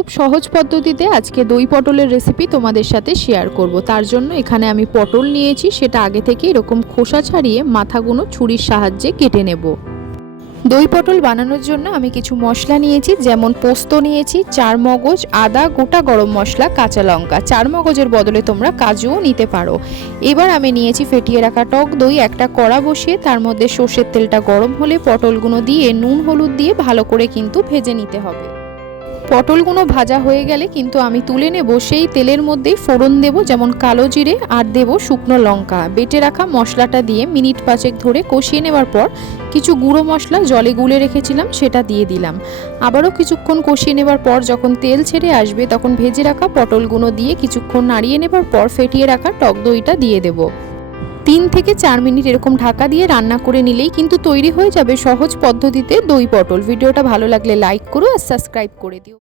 খুব সহজ পদ্ধতিতে আজকে দই পটলের রেসিপি তোমাদের সাথে শেয়ার করব। তার জন্য এখানে আমি পটল নিয়েছি, সেটা আগে থেকে এরকম খোসা ছাড়িয়ে মাথাগুলো ছুরির সাহায্যে কেটে নেব। দই পটল বানানোর জন্য আমি কিছু মশলা নিয়েছি, যেমন পোস্ত নিয়েছি, চারমগজ, আদা, গোটা গরম মশলা, কাঁচা লঙ্কা। চারমগজের বদলে তোমরা কাজুও নিতে পারো। এবার আমি নিয়েছি ফেটিয়ে রাখা টক দই। একটা কড়া বসিয়ে তার মধ্যে সর্ষের তেলটা গরম হলে পটলগুলো দিয়ে নুন হলুদ দিয়ে ভালো করে কিন্তু ভেজে নিতে হবে। পটলগুলো ভাজা হয়ে গেলে কিন্তু আমি তুলে নেব। সেই তেলের মধ্যেই ফোড়ন দেব, যেমন কালো জিরে আর দেব শুকনো লঙ্কা। বেটে রাখা মশলাটা দিয়ে মিনিট 5 ধরে কষিয়ে নেবার পর কিছু গুঁড়ো মশলা জলে গুলে রেখেছিলাম সেটা দিয়ে দিলাম। আবারও কিছুক্ষণ কষিয়ে নেবার পর যখন তেল ছেড়ে আসবে তখন ভেজে রাখা পটলগুলো দিয়ে কিছুক্ষণ নাড়িয়ে নেবার পর ফেটিয়ে রাখা টক দইটা দিয়ে দেব। 3 থেকে 4 মিনিট এরকম ঢাকা দিয়ে রান্না করে নিলেই কিন্তু তৈরি হয়ে যাবে সহজ পদ্ধতিতে দই পটল। ভিডিওটা ভালো লাগলে লাইক করো আর সাবস্ক্রাইব করে দিও।